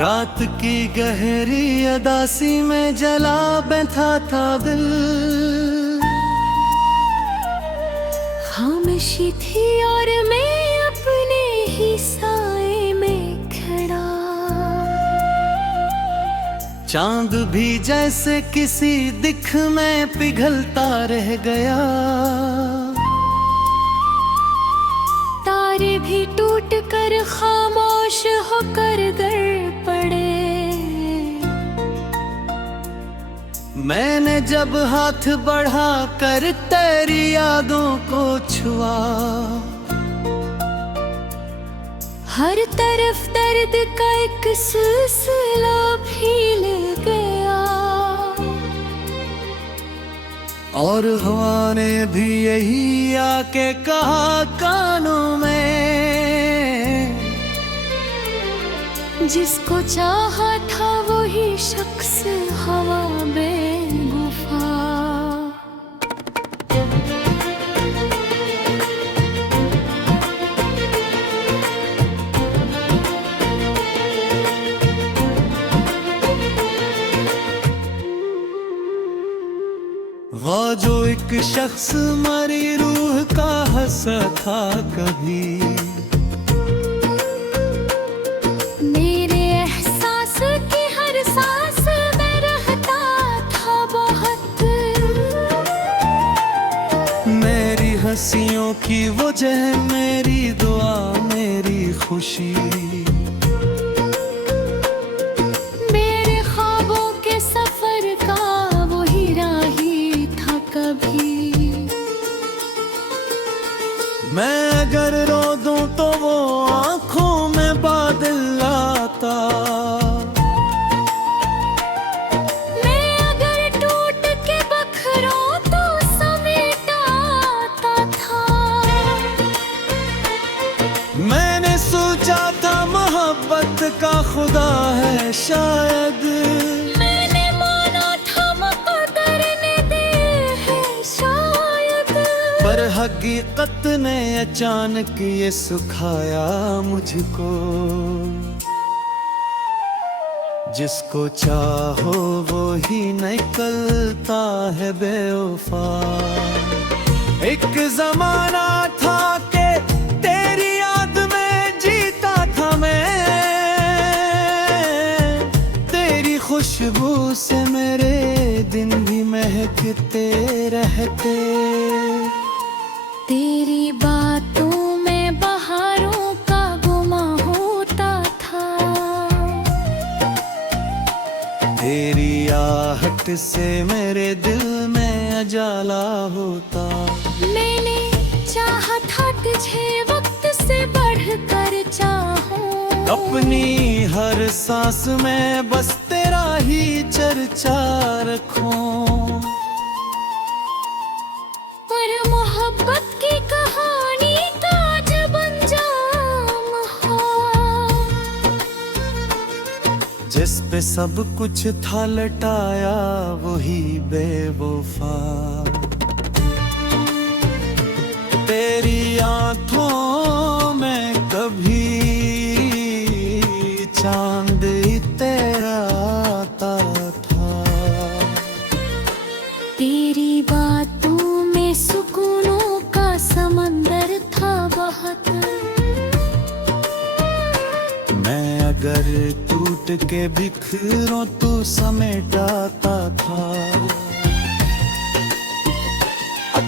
रात की गहरी अदासी में जला बैठा था दिल। खामोशी थी और मैं अपने ही साए में खड़ा। चांद भी जैसे किसी दिख में पिघलता रह गया। तारे भी टूट कर खामोश होकर गिर पड़े। मैंने जब हाथ बढ़ा कर तेरी यादों को छुआ, हर तरफ दर्द का एक सिलसिला फैल गया। और हवा ने भी यही आके कहा कानों में, जिसको चाहा था वही शख्स हवा बेवफा। वो जो एक शख्स मरी रूह का हंसा था कभी, मेरे एहसास की हर सांस में रहता था बहुत। मेरी हंसियों की वजह, मेरी दुआ, मेरी खुशी, मेरे ख्वाबों के सफर का वही राही था कभी। मैं अगर रो दूं तो वो आंखों में बादल लाता। मैं अगर टूट के बखरों तो समेटाता था। मैंने सोचा था मोहब्बत का खुदा है शायद, मैंने माना था मुक़द्दर ने दी है शायद। पर हकीकत ने अचानक ये सुखाया मुझको। जिसको चाहो वो ही निकलता है बेवफा। एक जमाना था कि तेरी याद में जीता था मैं, तेरी खुशबू से मेरे दिन भी महकते रहते। तेरी बातों में बहारों का गुमा होता था। तेरी आहट से मेरे दिल में अजाला होता। मैंने चाहा था तुझे वक्त से बढ़कर चाहूं। अपनी हर सांस में बस तेरा ही चर्चा रखूं। पर मोहब्बत की कहानी का जब अंजाम हो, जिस पे सब कुछ था लटाया वही बेवफा। तेरी आंखों में कभी चांद तेरा आता था। तेरी बातों में सुकूनों का समंदर था बहुत। मैं अगर टूट के बिखरूं तो समेटाता था।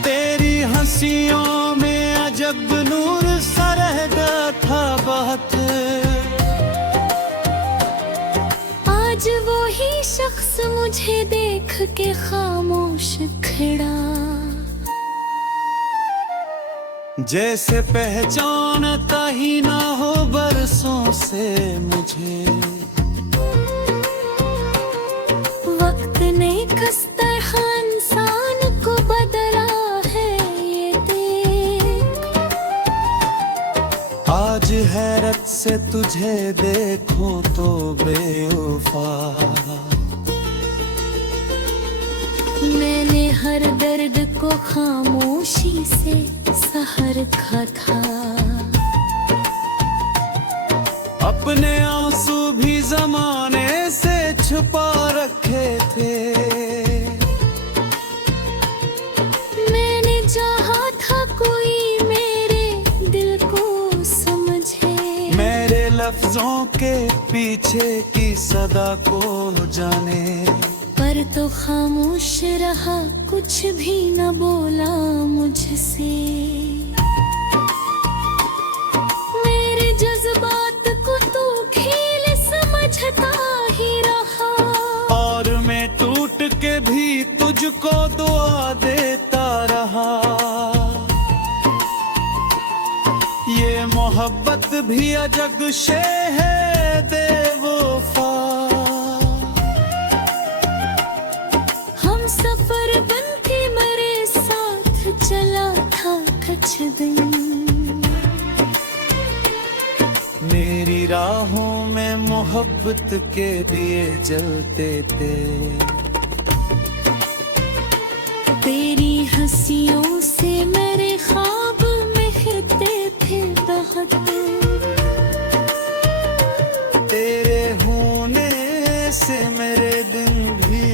तेरी हंसियों में अजब नूर सा रहता था बहुत। आज वो ही शख्स मुझे देख के खामोश खड़ा। जैसे पहचानता ही ना हो बरसों से मुझे। वक्त ने किस तरह इंसान को बदला है ये देख। आज हैरत से तुझे देखूं तो बेवफा। मैंने हर दर्द को खामोशी से सहा रखा था। अब अपने आंसू भी जमाने से छुपा रखे थे। मैंने चाहा था कोई मेरे दिल को समझे, मेरे लफ्जों के पीछे की सदा को जाने। पर तो खामोश रहा, कुछ भी न बोला मुझसे। मेरे जज्बात को तू खेल समझता ही रहा, और मैं टूट के भी तुझको दुआ देता रहा। ये मोहब्बत भी अजब शे है बेवफा। हम सफर बन के मेरे साथ चला था कुछ दिन। मेरी राहों में मोहब्बत के दिए जलते थे। तेरी हंसियों से मेरे ख्वाब महकते थे बहुत। तेरे होने से मेरे दिन भी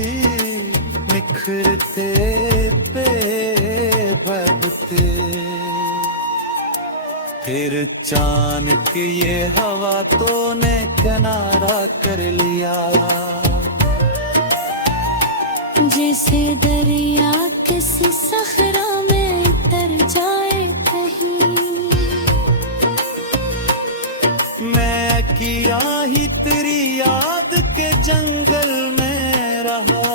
निखरते बेबते। फिर अचानक ये हवा तो ने किनारा कर लिया। जैसे दरिया किसी सहरा में उतर जाए कहीं। मैं किया ही तेरी याद के जंगल में रहा,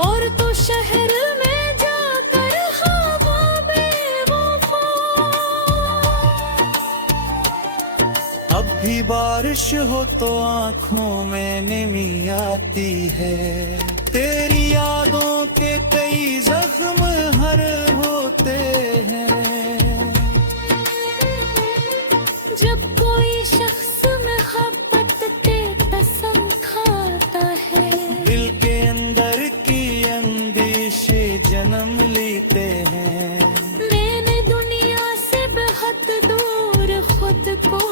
और तो शहर में जाकर हवा बेवफा। अब भी बारिश हो तो आंखों में नमी आती है। तेरी यादों के कई जख्म हर होते हैं। जब कोई शख्स मोहब्बत के कसम खाता है, दिल के अंदर की अंदेशे जन्म लेते हैं। मैंने दुनिया से बहुत दूर खुद को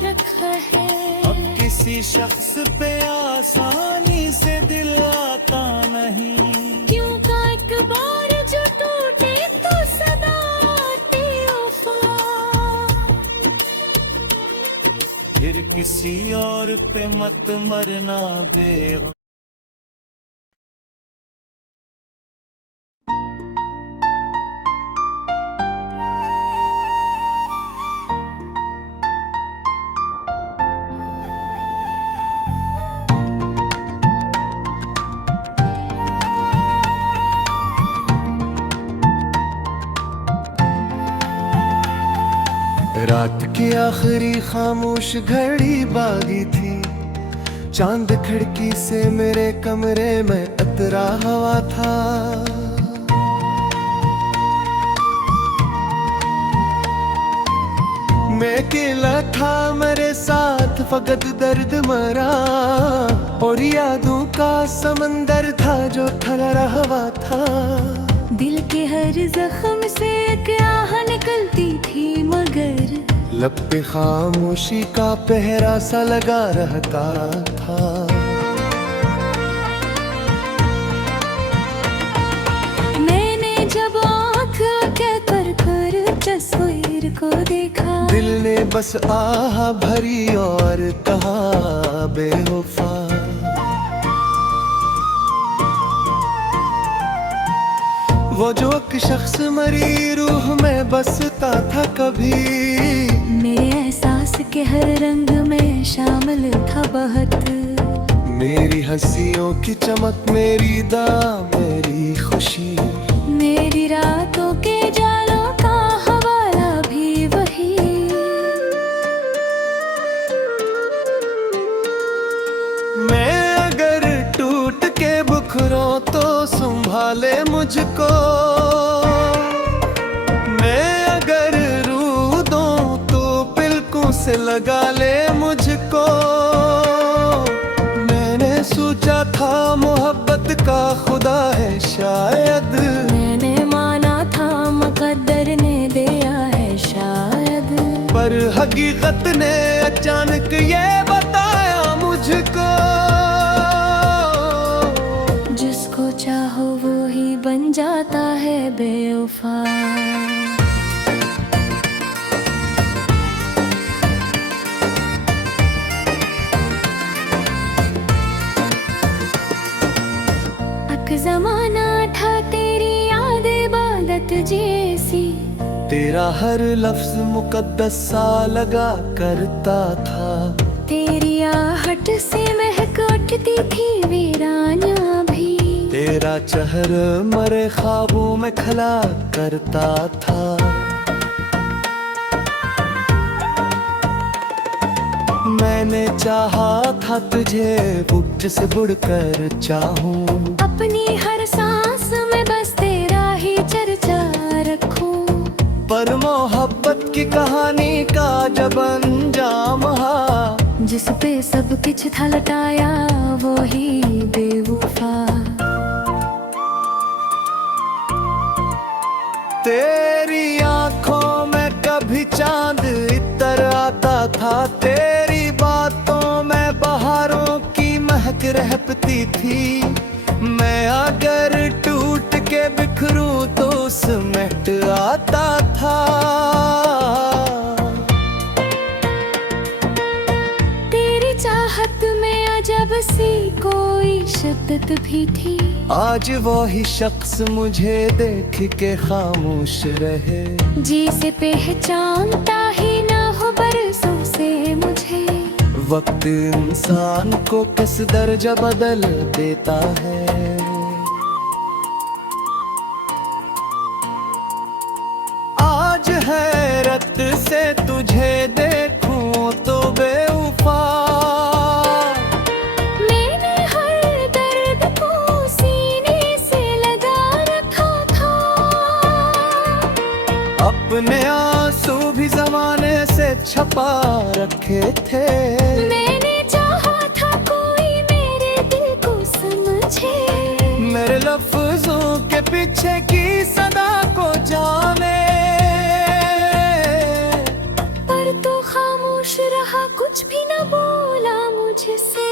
रखा है। अब किसी शख्स पे आसानी से दिल आता नहीं। क्यों का एक बार जो टूटे तो सदा आती वफा। फिर किसी और पे मत मरना बेगम। रात की आखिरी खामोश घड़ी बागी थी। चांद खिड़की से मेरे कमरे में अतरा हवा था। मैं अकेला था, मेरे साथ फकत दर्द मरा, और यादों का समंदर था जो ठहरा हुआ था। दिल के हर जख्म से एक आह निकलती थी, मगर लब पे खामोशी का पहरा सा लगा रहता था। मैंने जब आँख कहकर कर तस्वीर को देखा, दिल ने बस आह भरी और कहा बेवफा। वो जो एक शख्स मरी रूह में बसता था कभी, मेरे एहसास के हर रंग में शामिल था बहुत। मेरी हंसियों की चमक, मेरी दा, मेरी खुशी, मेरी रातों के जालों का हवाला भी वही। मैं अगर टूट के बिखरूं तो संभाले मुझको। मैं अगर रू दूं तो पलकों से लगा ले मुझको। मैंने सोचा था मोहब्बत का खुदा है शायद, मैंने माना था मुकद्दर ने दिया है शायद। पर हकीकत ने अचानक ये बताया मुझको, जिसको चाहो वो ही बन जाता है बेवफा। जमाना था तेरी याद इबादत जैसी, तेरा हर लफ्ज मुकद्दस सा लगा करता था। तेरी आहट से महक उठती थी वीरानियां भी, तेरा चेहरा मरे ख्वाबों में खला करता था। मैंने चाहा था तुझे बुझ से बुड़कर चाहूं, अपनी हर सांस में बस तेरा ही चर्चा रखूं। पर मोहब्बत की कहानी का जब अंजाम हा, जिस पे सब कुछ था लटाया वो ही बेवफा। तेरी आंखों में कभी चांद इतर आता था, तेरी बातों में बहारों की महक रहती थी। मैं अगर टूट के बिखरूं तो समेट आता था। तेरी चाहत में अजब सी कोई शिद्दत भी थी, आज वो ही शख्स मुझे देख के खामोश रहे। जी से पहचानता ही ना हो बरसों से मुझे। वक्त इंसान को किस दर्जा बदल देता है। आज हैरत से तुझे देखूं तो बेवफा, मैंने हर दर्द को सीने से लगा रखा था। अपने आंसू भी जमाने से छपा रखे थे। मैंने चाहा था कोई मेरे दिल को समझे, मेरे लफ्जों के पीछे की सदा को जाने। पर तो खामोश रहा, कुछ भी न बोला मुझसे।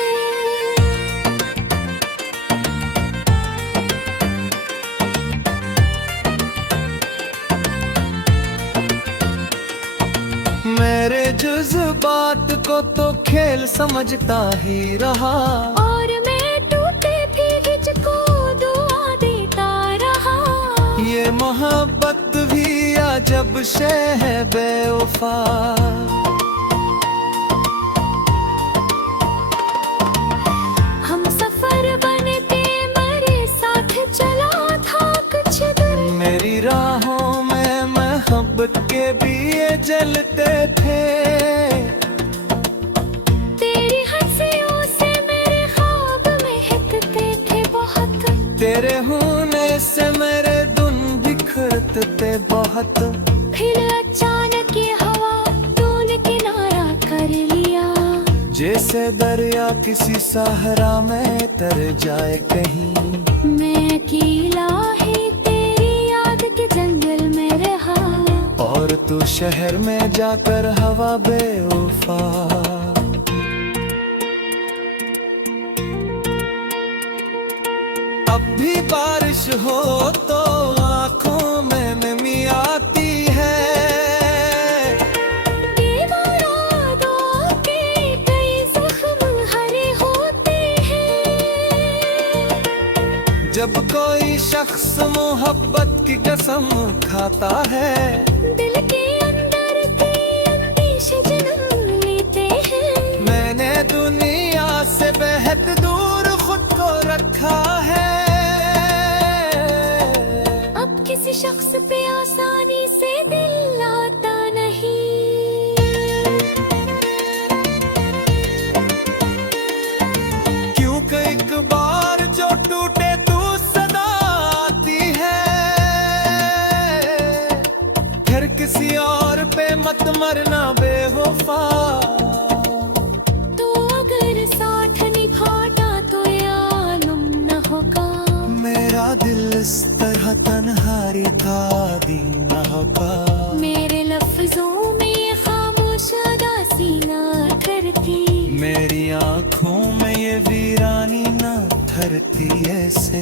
मेरे जज्बात को तो खेल समझता ही रहा, और मैं टूटे भी हिचको दुआ देता रहा। ये मोहब्बत भी अजब शे है बेवफा। हम सफर बने के मेरे साथ चला था कुछ दिन, मेरी राहों में मोहब्बत के दिए जलते थे। तेरी हंसियों से मेरे ख्वाब महकते थे बहुत, तेरे होने से मेरे दिन बिखरते बहुत। फिर अचानक ये हवा तूने किनारा कर लिया, जैसे दरिया किसी सहरा में तर जाए कहीं। मैं अकेला ही तेरी याद के जंगल में रहा, और तू शहर में जाकर हवा बेवफा। अब भी बारिश हो तो आंखों में नमी आती है। दीवारों के कई जख्म हरे होते हैं, जब कोई शख्स मोहब्बत की कसम खाता है। दिल के अंदर के अंदेशे जन्म लेते हैं। मैंने दुनिया से बेहद दूर खुद को रखा है। अब किसी शख्स पे आसानी से दिल आता नहीं, क्योंकि एक बार जो टूटे तू सदा आती है। फिर किसी और पे मत मरना बेवफा। तो अगर साथ निभाता तो ये आलम न होगा। मेरा दिल इस तरह तन्हारी का दीन न होगा। मेरे लफ्जों में ये खामोश करती ऐसे।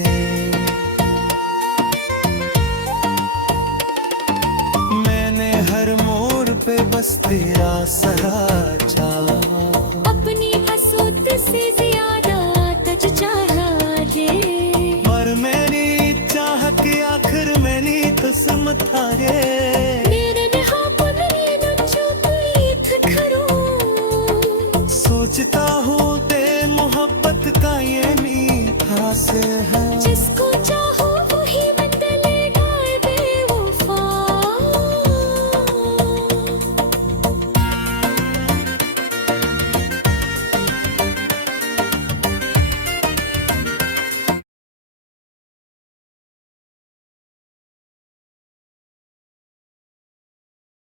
मैंने हर मोड़ पे बस तेरा सहारा चाहा, अपनी हसूत से ज्यादा तुझ चाहा जे। पर मेरी चाह के आखिर मैंने तुसम थारे। मेरे नेहा पुनरी नुचो प्रीत करूं, सोचता हूँ ते मोहब्बत का ये मीठा से है।